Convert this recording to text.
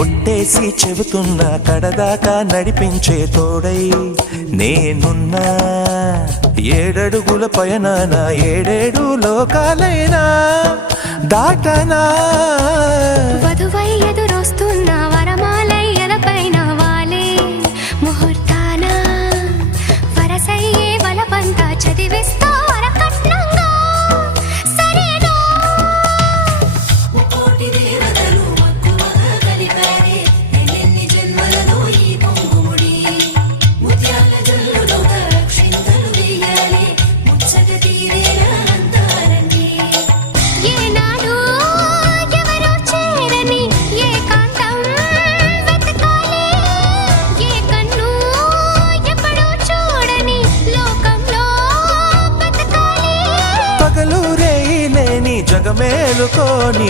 ఒట్టేసి చెబుతున్నా కడదాకా నడిపించే తోడై నేనున్నా. 7 అడుగుల పయనాన 7 లోకాలైనా దాటనా. వధువై ఎదురొస్తున్న వరమాలై ఎదపైన వాలే ముహూర్తాన వరసయ్యే వలపంతా చదివిస్తా వరకట్నంగా. సరేనా కోటి దేవతలు మక్కువగా కలిపారే ఎన్ని జన్మలలో ఈ పొంగుముడి. ముత్యాల జల్లులోగా క్షింతలు వేయాలి ముచ్చట తీరేలా అంతారండి. ఏనాడు ఎవరో చేరని ఏకాంతం వెతకాలి. ఏ కన్ను ఎప్పుడూ చూడని లోకంలో బతకాలి. పగలు రేయి లేని జగమేలుకోని